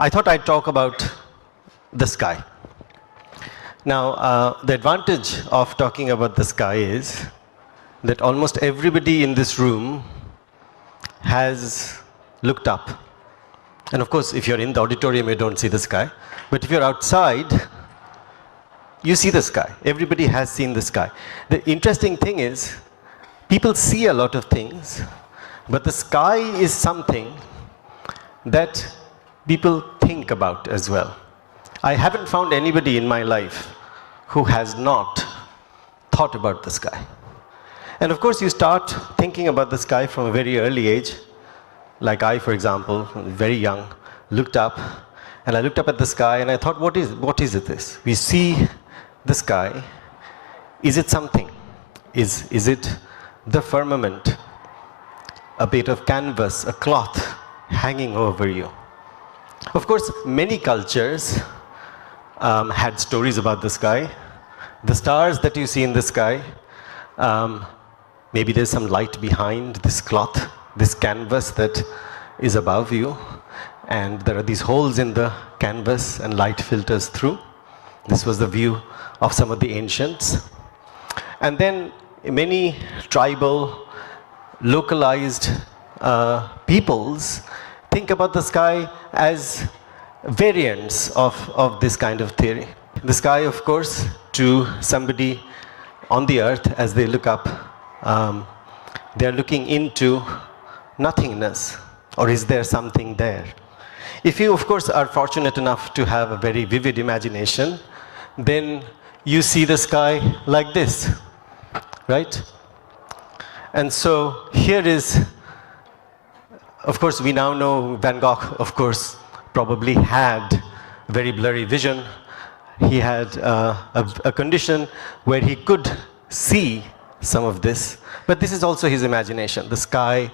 I thought I'd talk about the sky. Now, the advantage of talking about the sky is that almost everybody in this room has looked up. And of course, if you're in the auditorium, you don't see the sky. But if you're outside, you see the sky. Everybody has seen the sky. The interesting thing is, people see a lot of things, but the sky is something that people think about as well. I haven't found anybody in my life who has not thought about the sky. And of course, you start thinking about the sky from a very early age. Like I, for example, very young, looked up, and I looked up at the sky, and I thought, what is it this? We see the sky. Is it something? Is it the firmament, a bit of canvas, a cloth hanging over you? Of course, many cultures had stories about the sky. The stars that you see in the sky, maybe there's some light behind this cloth, this canvas that is above you, and there are these holes in the canvas and light filters through. This was the view of some of the ancients. And then many tribal, localized peoples think about the sky as variants of this kind of theory. The sky, of course, to somebody on the earth, as they look up, they're looking into nothingness, or is there something there? If you, of course, are fortunate enough to have a very vivid imagination, then you see the sky like this, right? And so here is, of course, we now know Van Gogh, of course, probably had very blurry vision. He had a condition where he could see some of this, but this is also his imagination. The sky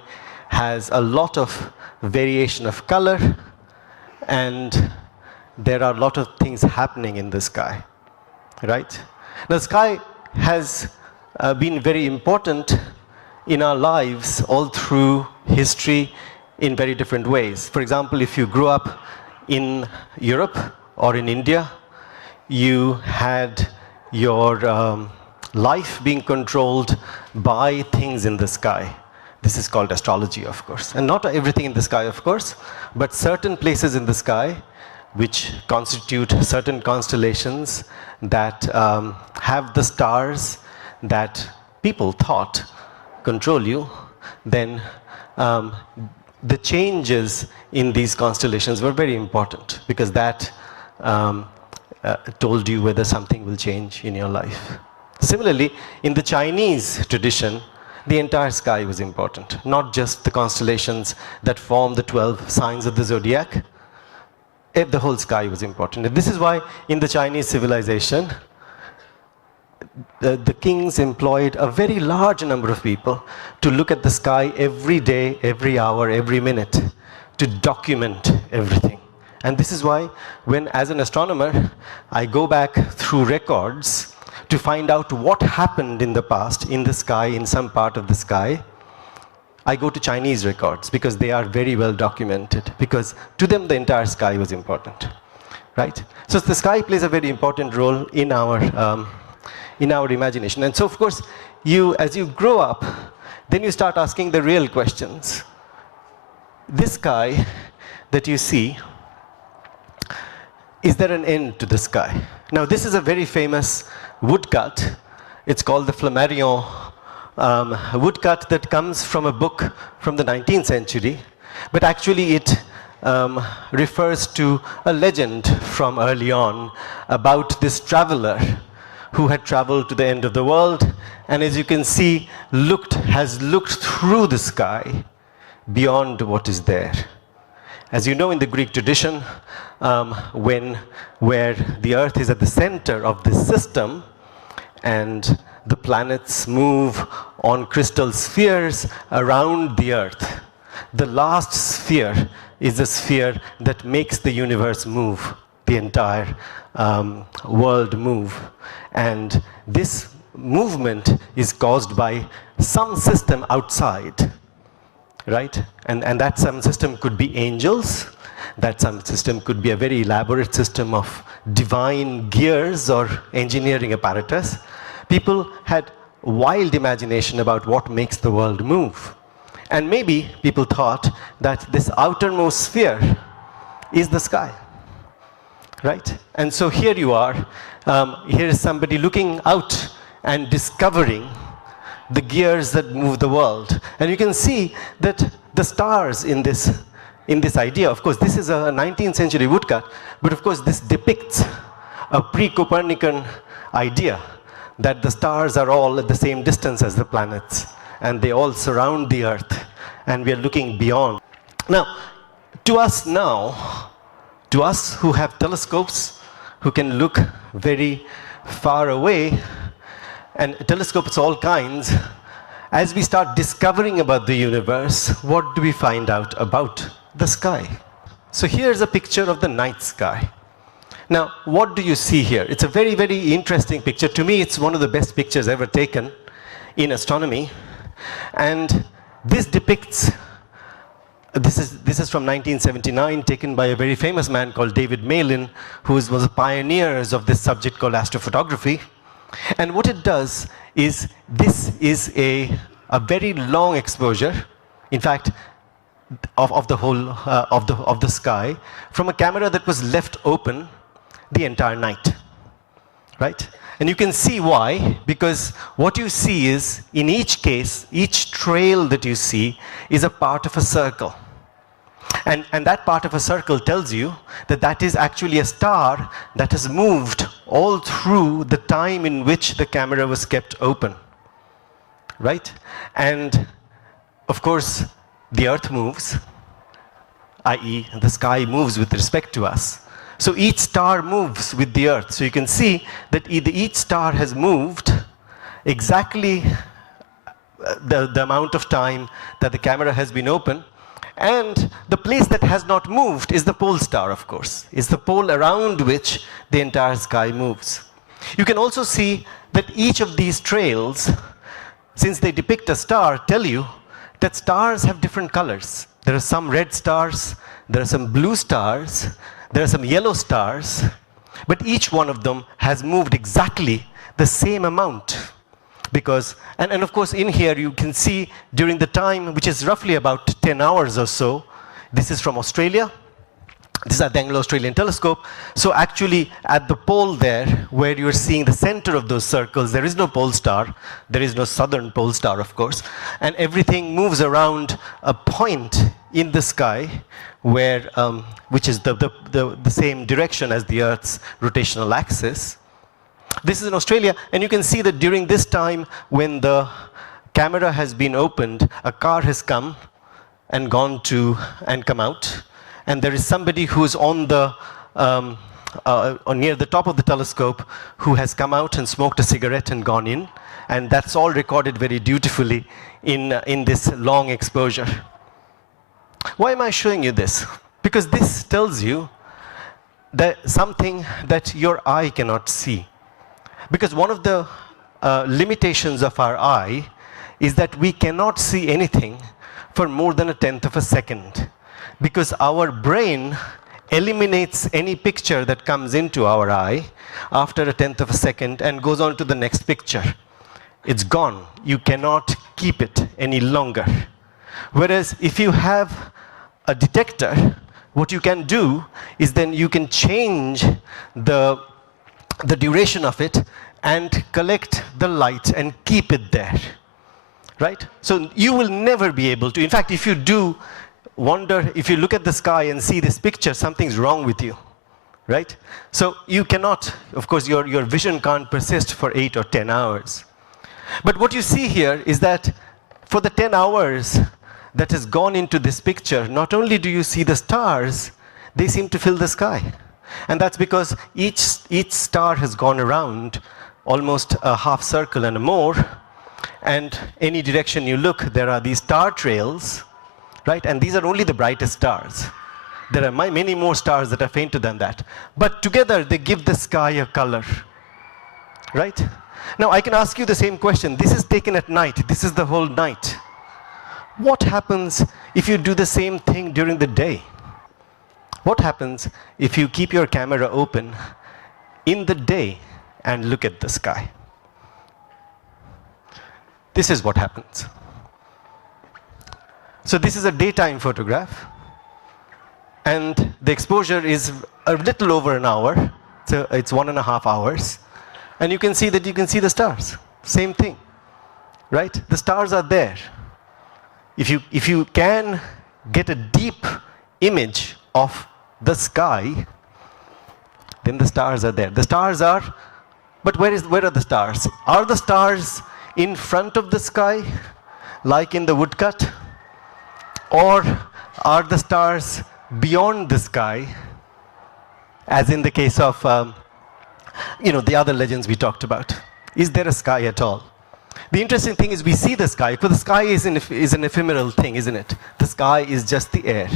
has a lot of variation of color, and there are a lot of things happening in the sky, right? The sky has been very important in our lives all through history in very different ways. For example, if you grew up in Europe or in India, you had your life being controlled by things in the sky. This is called astrology, of course. And not everything in the sky, of course, but certain places in the sky which constitute certain constellations that have the stars that people thought control you, then the changes in these constellations were very important, because that told you whether something will change in your life. Similarly, in the Chinese tradition, the entire sky was important, not just the constellations that form the 12 signs of the zodiac. The whole sky was important. And this is why in the Chinese civilization, the kings employed a very large number of people to look at the sky every day, every hour, every minute, to document everything. And this is why, when, as an astronomer, I go back through records to find out what happened in the past in the sky, in some part of the sky, I go to Chinese records, because they are very well documented, because to them the entire sky was important, right? So the sky plays a very important role in our imagination. And so, of course, as you grow up, then you start asking the real questions. This sky that you see, is there an end to the sky? Now, this is a very famous woodcut. It's called the Flammarion woodcut, that comes from a book from the 19th century. But actually, it refers to a legend from early on about this traveler who had traveled to the end of the world, and as you can see, has looked through the sky beyond what is there. As you know, in the Greek tradition, where the Earth is at the center of this system, and the planets move on crystal spheres around the Earth, the last sphere is the sphere that makes the universe move, the entire world move. And this movement is caused by some system outside, right? And that some system could be angels, that some system could be a very elaborate system of divine gears or engineering apparatus. People had wild imagination about what makes the world move. And maybe people thought that this outermost sphere is the sky, right? And so here you are. Here is somebody looking out and discovering the gears that move the world. And you can see that the stars in this idea, of course, this is a 19th century woodcut, but of course this depicts a pre-Copernican idea that the stars are all at the same distance as the planets, and they all surround the Earth, and we are looking beyond. Now, to us who have telescopes, who can look very far away, and telescopes all kinds, as we start discovering about the universe, what do we find out about the sky? So here's a picture of the night sky. Now, what do you see here? It's a very, very interesting picture. To me, it's one of the best pictures ever taken in astronomy. And this depicts, this is from 1979, taken by a very famous man called David Malin, who was the pioneers of this subject called astrophotography. And what it does is, this is a very long exposure, in fact, of the whole of the sky, from a camera that was left open the entire night, right? And you can see why, because what you see is, in each case, each trail that you see is a part of a circle. And that part of a circle tells you that that is actually a star that has moved all through the time in which the camera was kept open, right? And of course, the Earth moves, i.e. the sky moves with respect to us. So each star moves with the Earth. So you can see that each star has moved exactly the amount of time that the camera has been open. And the place that has not moved is the pole star, of course. It's the pole around which the entire sky moves. You can also see that each of these trails, since they depict a star, tell you that stars have different colors. There are some red stars, there are some blue stars, there are some yellow stars, but each one of them has moved exactly the same amount. Because, and of course in here you can see during the time, which is roughly about 10 hours or so, this is from Australia, this is at the Anglo-Australian telescope, so actually at the pole there, where you're seeing the center of those circles, there is no pole star, there is no southern pole star, of course, and everything moves around a point in the sky, where, which is the same direction as the Earth's rotational axis. This is in Australia, and you can see that during this time, when the camera has been opened, a car has come and gone to and come out, and there is somebody who is on the near the top of the telescope who has come out and smoked a cigarette and gone in, and that's all recorded very dutifully in this long exposure. Why am I showing you this? Because this tells you that something that your eye cannot see. Because one of the limitations of our eye is that we cannot see anything for more than 1/10 of a second. Because our brain eliminates any picture that comes into our eye after 1/10 of a second and goes on to the next picture. It's gone. You cannot keep it any longer. Whereas if you have a detector, what you can do is then you can change the duration of it and collect the light and keep it there, right? So you will never be able to, in fact, if you do wonder, if you look at the sky and see this picture, something's wrong with you, right? So you cannot, of course, your vision can't persist for 8 or 10 hours. But what you see here is that for the 10 hours that has gone into this picture, not only do you see the stars, they seem to fill the sky. And that's because each star has gone around almost a half circle and more, and any direction you look, there are these star trails, right? And these are only the brightest stars. There are many more stars that are fainter than that. But together, they give the sky a color, right? Now, I can ask you the same question. This is taken at night. This is the whole night. What happens if you do the same thing during the day? What happens if you keep your camera open in the day and look at the sky? This is what happens. So this is a daytime photograph, and the exposure is a little over an hour. So it's 1.5 hours. And you can see that you can see the stars. Same thing, right? The stars are there. If you can get a deep image of the sky, then the stars are there. The stars are, but where are the stars? Are the stars in front of the sky, like in the woodcut? Or are the stars beyond the sky, as in the case of the other legends we talked about? Is there a sky at all? The interesting thing is we see the sky, because the sky is an ephemeral thing, isn't it? The sky is just the air.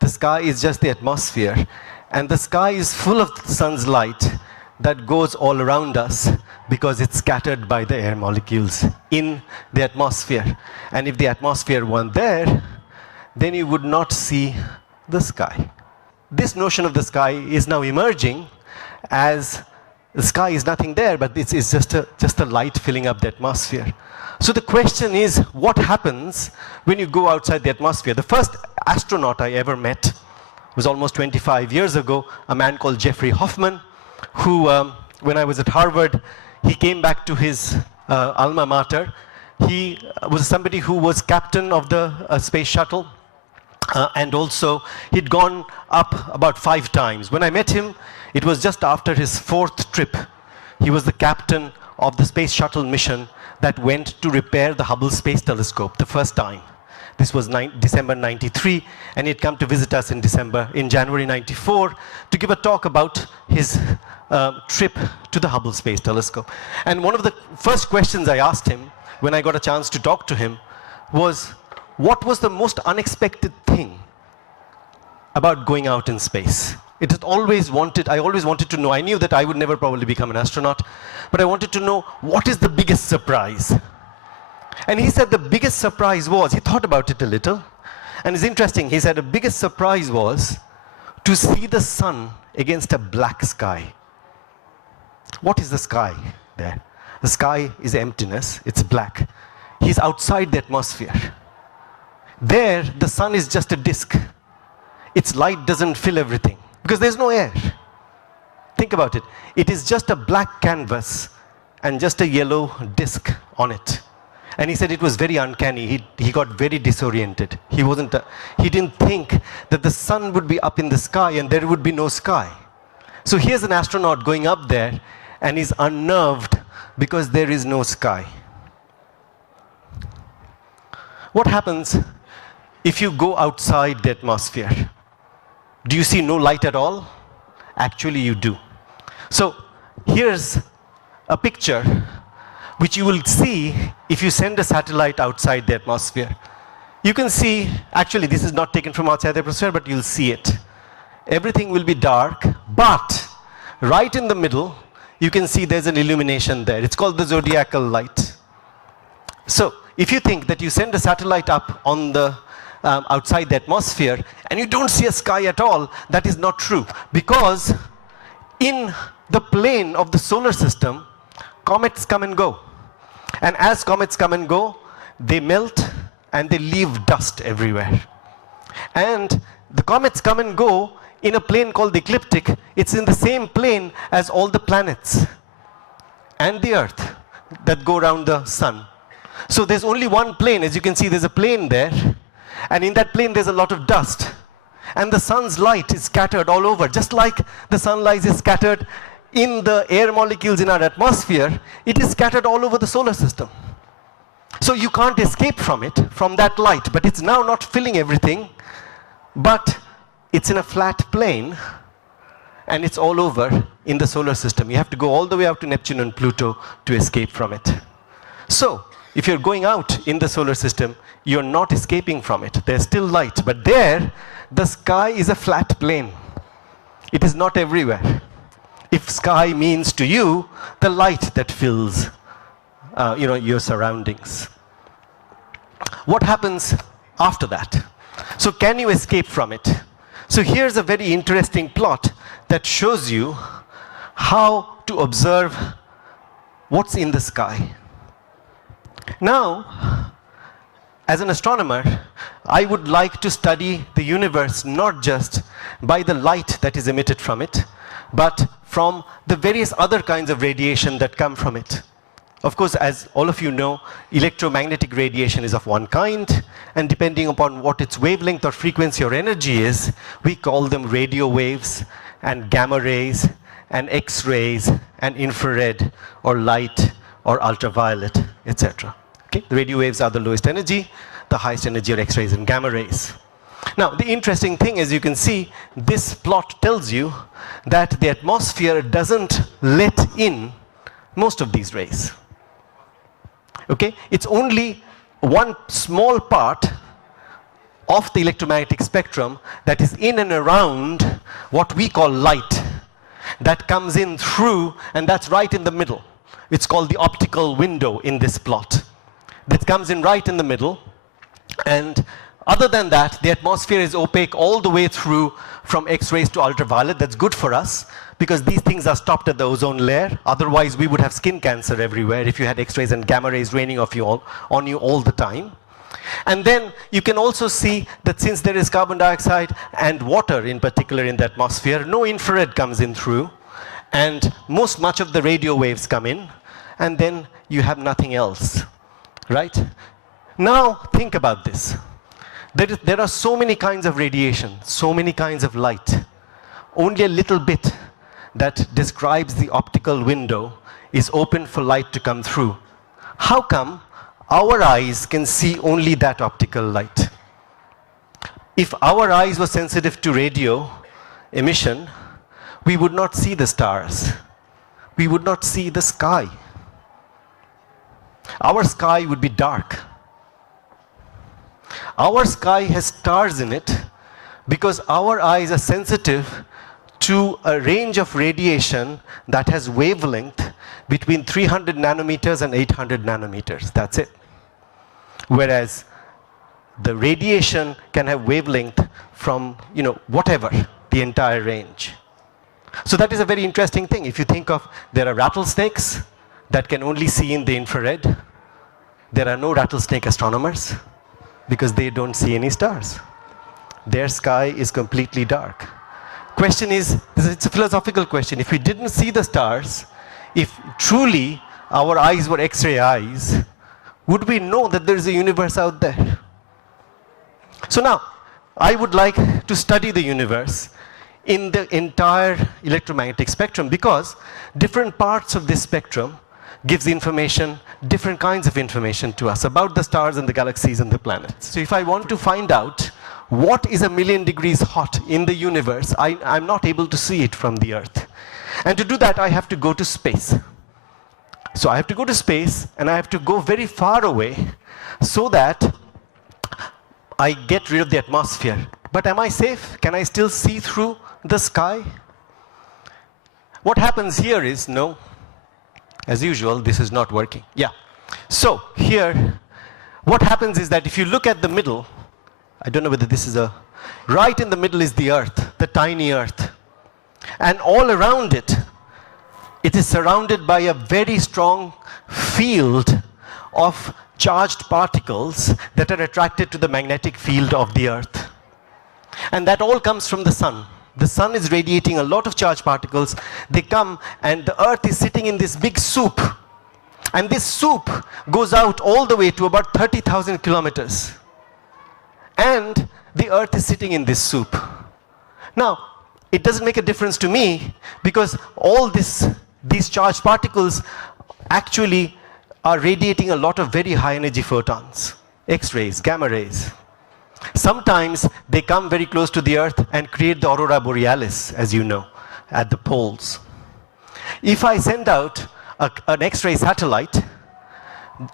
The sky is just the atmosphere. And the sky is full of the sun's light that goes all around us because it's scattered by the air molecules in the atmosphere. And if the atmosphere weren't there, then you would not see the sky. This notion of the sky is now emerging as the sky is nothing there, but it's just a light filling up the atmosphere. So the question is, what happens when you go outside the atmosphere? The first astronaut I ever met was almost 25 years ago, a man called Jeffrey Hoffman, who, when I was at Harvard, he came back to his alma mater. He was somebody who was captain of the space shuttle. And also, he'd gone up about 5 times. When I met him, it was just after his 4th trip. He was the captain of the space shuttle mission that went to repair the Hubble Space Telescope the first time. This was December 93, and he'd come to visit us in January 94 to give a talk about his trip to the Hubble Space Telescope. And one of the first questions I asked him when I got a chance to talk to him was, what was the most unexpected thing about going out in space? I always wanted to know. I knew that I would never probably become an astronaut, but I wanted to know, what is the biggest surprise? And he said the biggest surprise was, he thought about it a little, and it's interesting, he said the biggest surprise was to see the sun against a black sky. What is the sky there? The sky is emptiness, it's black. He's outside the atmosphere. There, the sun is just a disk. Its light doesn't fill everything, because there's no air. Think about it. It is just a black canvas and just a yellow disk on it. And he said it was very uncanny. He got very disoriented. He didn't think that the sun would be up in the sky and there would be no sky. So here's an astronaut going up there, and he's unnerved because there is no sky. What happens if you go outside the atmosphere? Do you see no light at all? Actually, you do. So here's a picture which you will see if you send a satellite outside the atmosphere. You can see, actually this is not taken from outside the atmosphere, but you'll see it. Everything will be dark, but right in the middle, you can see there's an illumination there. It's called the zodiacal light. So if you think that you send a satellite up on the outside the atmosphere and you don't see a sky at all, that is not true. Because in the plane of the solar system, comets come and go. And as comets come and go, they melt and they leave dust everywhere. And the comets come and go in a plane called the ecliptic. It's in the same plane as all the planets and the Earth that go around the sun. So there's only one plane. As you can see, there's a plane there. And in that plane, there's a lot of dust. And the sun's light is scattered all over. Just like the sunlight is scattered in the air molecules in our atmosphere, it is scattered all over the solar system. So you can't escape from it, from that light. But it's now not filling everything, but it's in a flat plane, and it's all over in the solar system. You have to go all the way out to Neptune and Pluto to escape from it. So if you're going out in the solar system, you're not escaping from it. There's still light. But there, the sky is a flat plane. It is not everywhere. If sky means to you the light that fills your surroundings. What happens after that? So can you escape from it? So here's a very interesting plot that shows you how to observe what's in the sky. Now, as an astronomer, I would like to study the universe not just by the light that is emitted from it, but from the various other kinds of radiation that come from it. Of course, as all of you know, electromagnetic radiation is of one kind, and depending upon what its wavelength or frequency or energy is, we call them radio waves, and gamma rays, and X-rays, and infrared, or light, or ultraviolet, etc. Okay? The radio waves are the lowest energy, the highest energy are X-rays and gamma rays. Now, the interesting thing, as you can see, this plot tells you that the atmosphere doesn't let in most of these rays. Okay? It's only one small part of the electromagnetic spectrum that is in and around what we call light, that comes in through, and that's right in the middle. It's called the optical window in this plot. That comes in right in the middle, and other than that, the atmosphere is opaque all the way through from X-rays to ultraviolet. That's good for us, because these things are stopped at the ozone layer. Otherwise, we would have skin cancer everywhere if you had X-rays and gamma rays raining on you all the time. And then you can also see that since there is carbon dioxide and water in particular in the atmosphere, no infrared comes in through, and much of the radio waves come in, and then you have nothing else, right? Now, think about this. There are so many kinds of radiation, so many kinds of light. Only a little bit that describes the optical window is open for light to come through. How come our eyes can see only that optical light? If our eyes were sensitive to radio emission, we would not see the stars. We would not see the sky. Our sky would be dark. Our sky has stars in it because our eyes are sensitive to a range of radiation that has wavelength between 300 nanometers and 800 nanometers. That's it. Whereas the radiation can have wavelength from, whatever, the entire range. So that is a very interesting thing. If you think of, there are rattlesnakes that can only see in the infrared. There are no rattlesnake astronomers because they don't see any stars. Their sky is completely dark. Question is, it's a philosophical question. If we didn't see the stars, if truly our eyes were X-ray eyes, would we know that there is a universe out there? So now, I would like to study the universe in the entire electromagnetic spectrum, because different parts of this spectrum gives information, different kinds of information to us about the stars and the galaxies and the planets. So if I want to find out what is 1,000,000 degrees hot in the universe, I'm not able to see it from the Earth. And to do that, I have to go to space. So I have to go to space, and I have to go very far away so that I get rid of the atmosphere. But am I safe? Can I still see through the sky? What happens here is, no. As usual, this is not working. Yeah. So here, what happens is that if you look at the middle, I don't know whether this is right in the middle is the Earth, the tiny Earth. And all around it, it is surrounded by a very strong field of charged particles that are attracted to the magnetic field of the Earth. And that all comes from the sun. The sun is radiating a lot of charged particles. They come, and the Earth is sitting in this big soup. And this soup goes out all the way to about 30,000 kilometers. And the Earth is sitting in this soup. Now, it doesn't make a difference to me, because all these charged particles actually are radiating a lot of very high energy photons, X-rays, gamma rays. Sometimes they come very close to the Earth and create the aurora borealis, as you know, at the poles. If I send out an X-ray satellite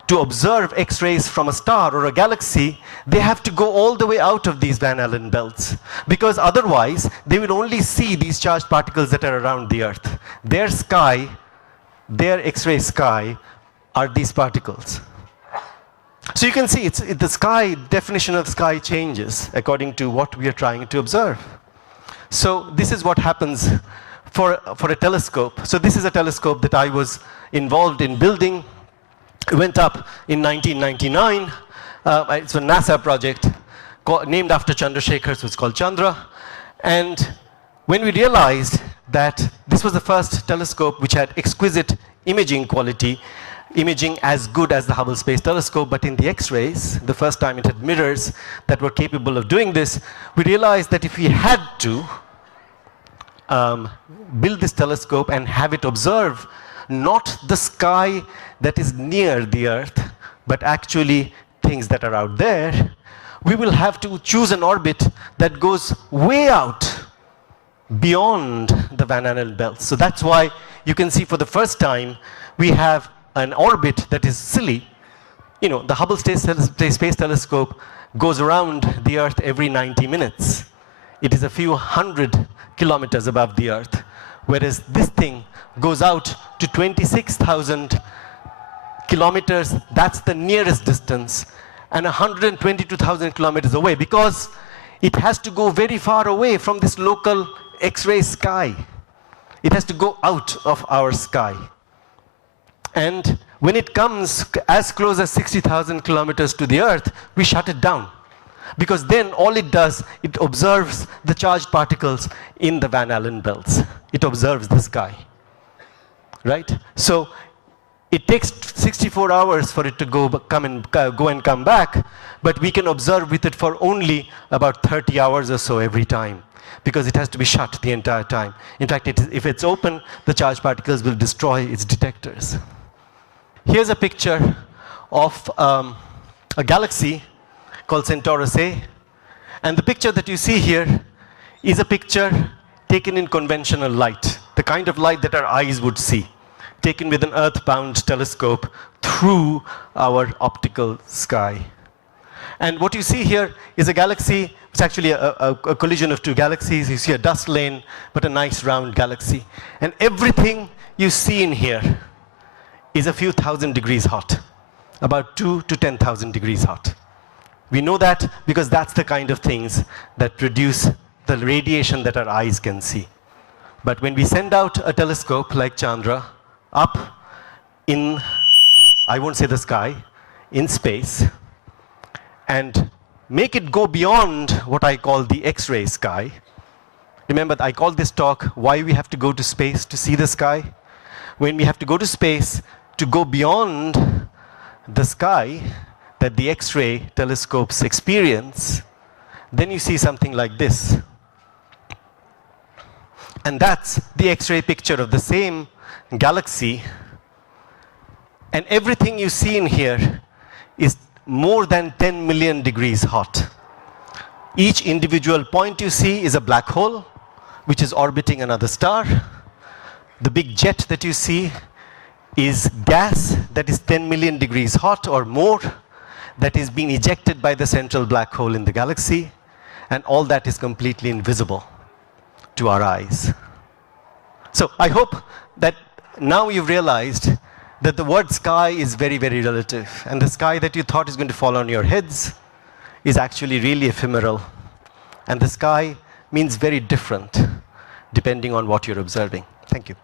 to observe X-rays from a star or a galaxy, they have to go all the way out of these Van Allen belts, because otherwise they will only see these charged particles that are around the Earth. Their sky, their X-ray sky, are these particles. So you can see the sky, definition of sky changes according to what we are trying to observe. So this is what happens for a telescope. So this is a telescope that I was involved in building. It went up in 1999. It's a NASA project named after Chandrasekhar, so it's called Chandra. And when we realized that this was the first telescope which had exquisite imaging quality, imaging as good as the Hubble Space Telescope, but in the X-rays, the first time it had mirrors that were capable of doing this, we realized that if we had to build this telescope and have it observe not the sky that is near the Earth, but actually things that are out there, we will have to choose an orbit that goes way out beyond the Van Allen belt. So that's why you can see for the first time we have an orbit that is silly. You know, the Hubble Space Telescope goes around the Earth every 90 minutes. It is a few hundred kilometers above the Earth, whereas this thing goes out to 26,000 kilometers. That's the nearest distance, and 122,000 kilometers away, because it has to go very far away from this local X-ray sky. It has to go out of our sky. And when it comes as close as 60,000 kilometers to the Earth, we shut it down. Because then all it does, it observes the charged particles in the Van Allen belts. It observes the sky. Right? So it takes 64 hours for it to go and come back, but we can observe with it for only about 30 hours or so every time, because it has to be shut the entire time. In fact, if it's open, the charged particles will destroy its detectors. Here's a picture of a galaxy called Centaurus A. And the picture that you see here is a picture taken in conventional light, the kind of light that our eyes would see, taken with an earthbound telescope through our optical sky. And what you see here is a galaxy. It's actually a collision of two galaxies. You see a dust lane, but a nice round galaxy. And everything you see in here is a few thousand degrees hot, about 2,000 to 10,000 degrees hot. We know that because that's the kind of things that produce the radiation that our eyes can see. But when we send out a telescope like Chandra up in, I won't say the sky, in space, and make it go beyond what I call the X-ray sky. Remember, I called this talk, Why We Have to Go to Space to See the Sky. When we have to go to space to go beyond the sky that the X-ray telescopes experience, then you see something like this. And that's the X-ray picture of the same galaxy. And everything you see in here is more than 10 million degrees hot. Each individual point you see is a black hole, which is orbiting another star. The big jet that you see is gas that is 10 million degrees hot or more, that is being ejected by the central black hole in the galaxy, and all that is completely invisible to our eyes. So I hope that now you've realized that the word sky is very, very relative, and the sky that you thought is going to fall on your heads is actually really ephemeral, and the sky means very different depending on what you're observing. Thank you.